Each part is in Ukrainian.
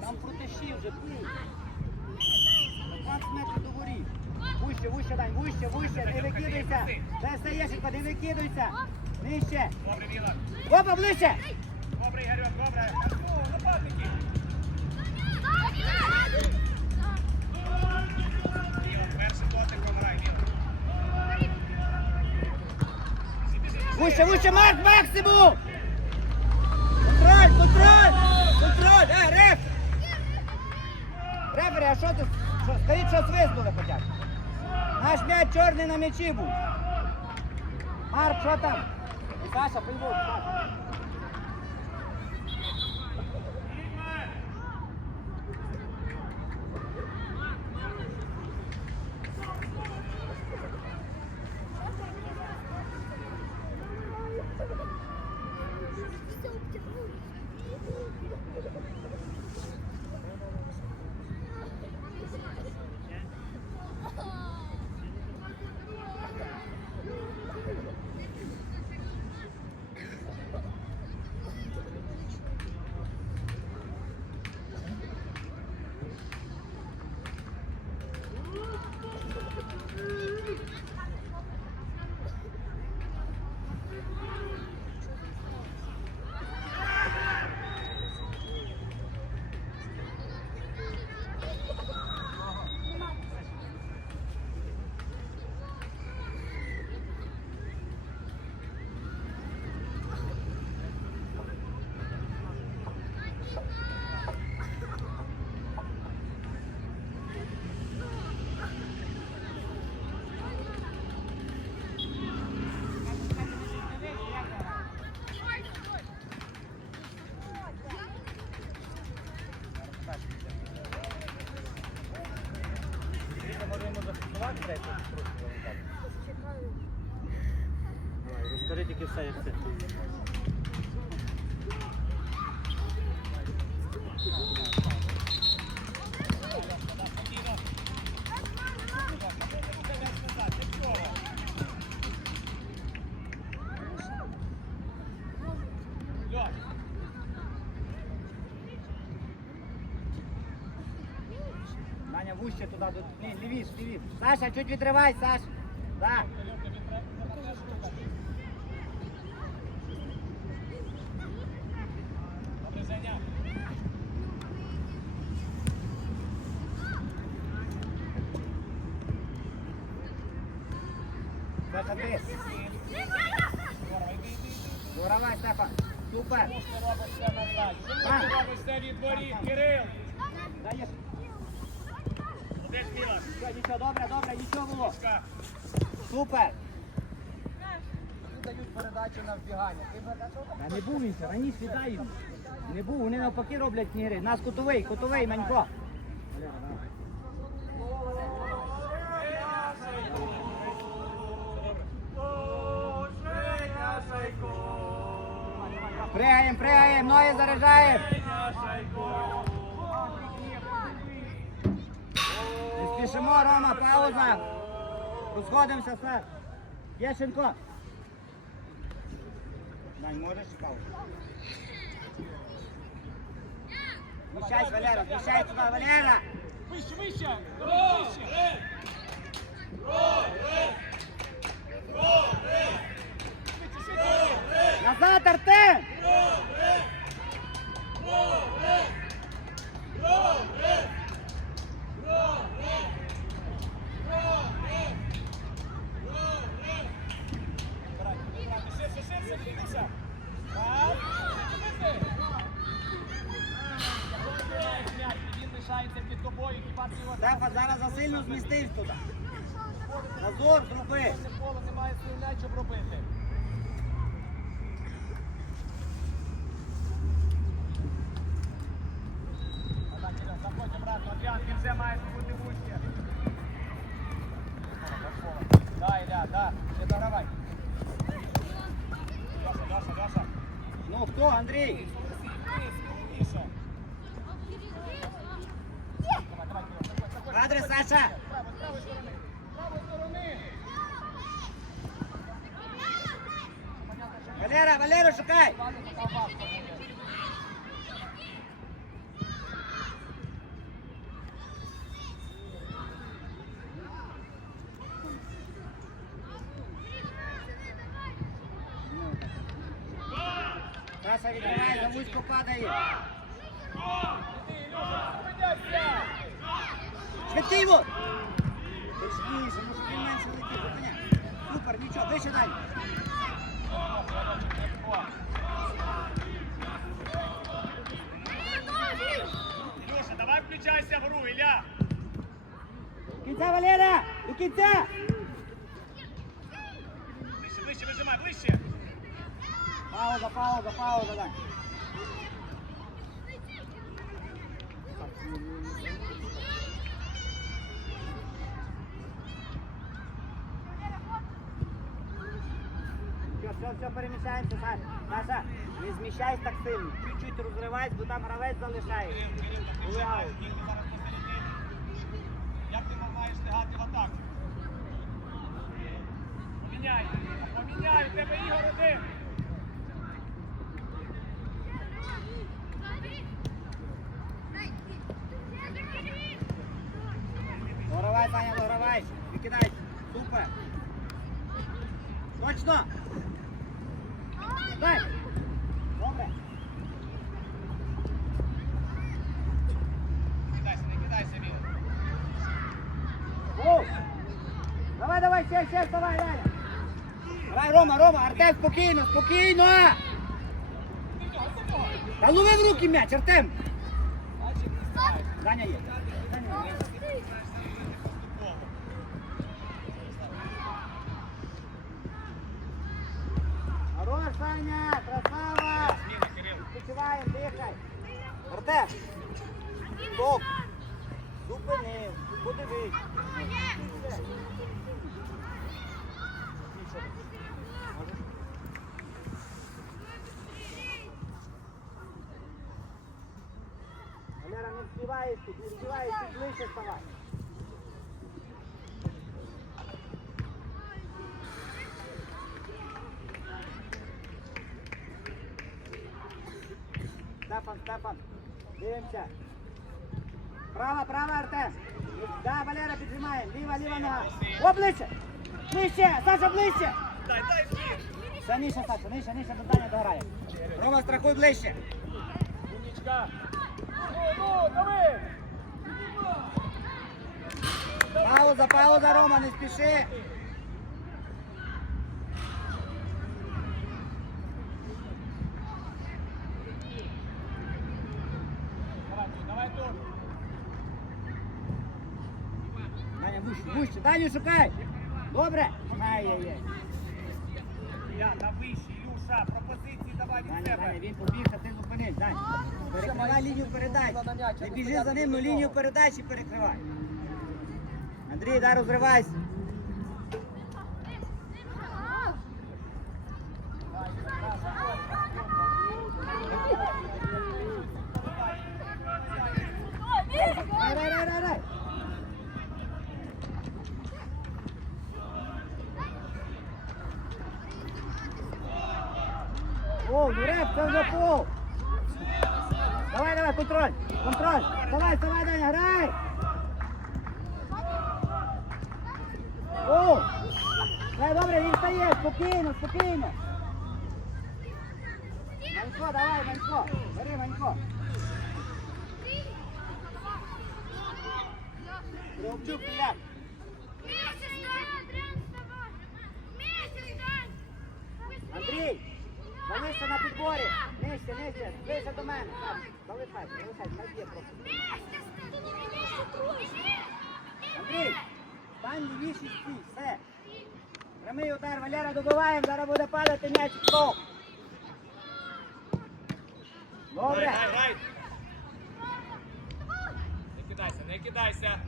Там протащив вже. На 20 метрів до воріт. Вище, вище, Дань, вище, вище, не викидайся. Це все не викидайся. Нижче. Добре, Мілан. Опа, ближче. Добре, Ігорьок, добре. Нападники. Вище, вище, Марк, максимум! Контроль, контроль! Контроль! Е, реф! Рефері, а що ти? Що, скажіть, що свиснули хоча б? Наш м'яч чорний на м'ячі був. Марк, що там? Саша, приводь, Саша. Може, йому зафіксувати третю строчку? Розкажи тільки все, як це. вуще туди, до... Ні, лівіш, лівіш. Саша, чуть відривай, Саш. Так. добре зайняв. Саша, ти. Здорово, йди, йди, йди. Воровай, Стефан. Супер. Чому ж ти робиш це на далі? Чому ти робиш це від воріт, Кирил? Даєш. Нічого, добре, добре, нічого було. Супер. дають передачу на вбігання. Та не був він, ще, раніше. Не був, вони навпаки роблять ні гри. Нас кутовий, кутовий, Манько. Пригаємо, пригаємо, ноги заряджаємо. Не спішимо, Рома, пауза. Розходимося, сер. Єшенко. Дань, можеш паузу? Вміщайся, Валера, вміщайся туди, Валера. Вище, вище. Вище. Назад, Артем! Зараз засильно змістився туди. Назор зроби. Поле немає стріляти, щоб робити. Заходь обратно. Адріан, він вже має бути вище. Да, Ілля, да. Не догравай. Леша, Леша, Леша. Ну хто, Андрій? Валера, шукай! Саша відкриває, за вузько падає. Зупиняйся! Швидківо! Точніше, може він менше летів. Супер, нічого, вище далі. Леша, давай включайся в гру, Ілля. До кінця, Валера! До кінця! Ближче, ближче, вижимай, ближче. Пауза, пауза, пауза, дай. Все, все, переміщаємося, Саша. Саша, не зміщайся так сильно. Чуть-чуть розривайся, бо там гравець залишає. Увагу. Ти. Як ти маєш лягати в атаку? Поміняй, поміняй, тебе Ігор один. Догравай, Саня, догравай. Викидай. Супер. Точно. Давай, давай, ще, ще, вставай, Даня. Давай, Рома, Рома, Артем, спокійно, спокійно. Та лови в руки м'яч, Артем. Даня є. Даня є. Хорош, Саня, красава. Зміна, Кирил. Відпочиваємо, дихай. Артем. Стоп. Зупинив. Подивись. Валера, не вспіваєш тут, не вспіваєш, тут ближче ставай. Степан, Степан, дивимося. Права, права, Артем. Да, Валера, піджимає. Ліва, ліва нога. О, ближче. Ближче, Саша, ближче. Дай, дай. Ще нижче, Саша, нижче, нижче, до дограє. Рома, страхуй ближче. Умничка! Ну, ну, дави! Пауза, пауза, Рома, не спіши. Давай тут, давай тут! Даня, вище, вище. Шукай. Добре. Ай-яй-яй. Я на вищі, Юша, пропозиції давай від Даня, Даня, він побіг, а ти зупинись. Даня, перекривай лінію передач. Не біжи за ним, ну лінію передач і перекривай. Андрій, дай розривайся. Дай, дай, дай, дай, дай. О, Юрек, це вже пол. Давай, давай, контроль, контроль. Давай, давай, Даня, грай. О, дай, добре, він стає, спокійно, спокійно. Манько, давай, Манько, бери, Манько. Кравчук, Ілля. Андрій, підборі. Нижче, нижче, ближче до мене. Так, Залишайся, залишайся, не б'є просто. Андрій, стань лівіший стій, все. Прямий удар, Валера, добиваємо, зараз буде падати м'яч. Стоп. Добре. грай, грай. Не кидайся, не кидайся.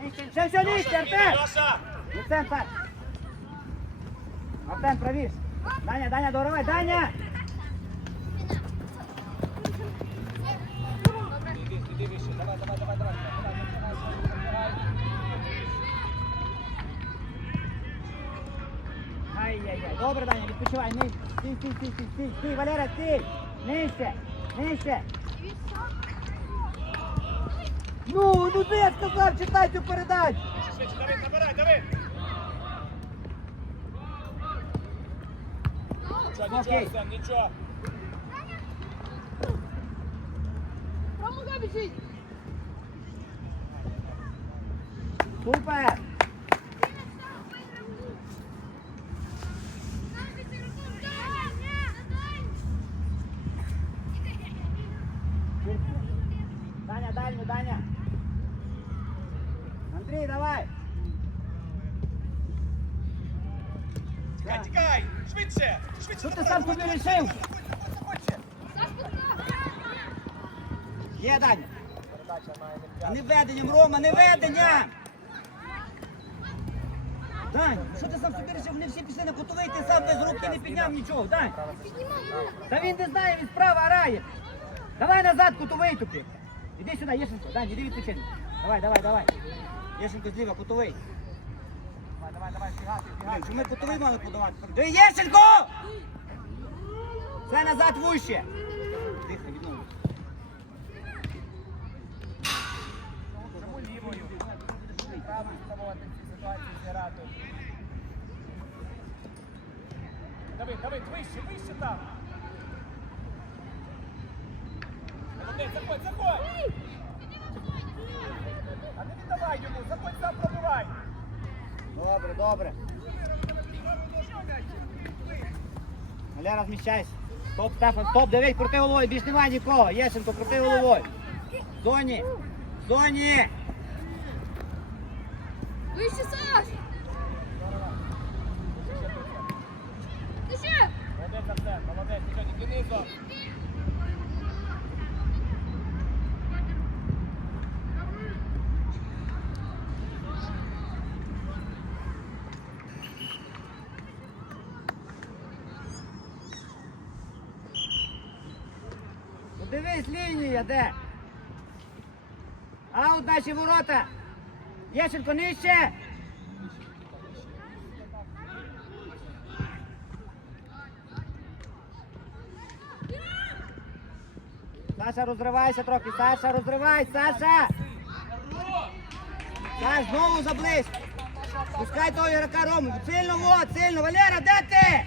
Нижче, ще, ще нижче, Артем. Леша! Лицем так. Артем, правіш. Даня, Даня, доривай, Даня! Давай, давай, давай, давай, давай, давай, давай. Ай-яй-яй. Добре, Даня, відпочивай. Стій, стій, стій, стій, стій, стій, Валера, стій. Нижче, нижче. Ну, ну ти я сказав, читай цю передачу. Давид, набирай, Нічого, нічого, Окей. Нічого. Помогай біжить. Супер. Даня, дальню, Даня. Андрій, давай. Тікай, тікай! Швидше! Швидше! Що ти сам собі рішив? Є, Даня. Не веденням, Рома, не веденням! Дань, що ти сам собі рішив? Вони всі пішли на кутовий, ти сам без руки не підняв нічого, Дань. Та він не знає, він справа грає. Давай назад, кутовий тупи. Іди сюди, Єшенко, Дань, іди відпочинь. Давай, давай, давай. Єшенко зліва, кутовий. Давай, давай, давай, фігати, Блін, ми кутовий мали подавати? Де Єшенко! Все назад вище. Тихо, відновлюй. Чому лівою? Правою спробувати в цій ситуації зіграти. Давид, Давид, вище, вище там. Заходь, заходь. А не віддавай йому, заходь сам пробивай. Добре, добре. Валя, розміщайся. Стоп, Стефан, стоп, дивись, крути головою, більш немає нікого. Єшенко, крути головою. В Зоні. Вище, Саш. Ти ще? Молодець, Арсен, молодець, нічого, тільки низом. Подивись, де? Аут наші ворота. Єшенко, нижче. Саша, розривайся трохи. Саша, розривай, Саша. Саш, знову заблизь. Пускай того ігрока Рому. Сильно, вот, сильно. Валера, де ти?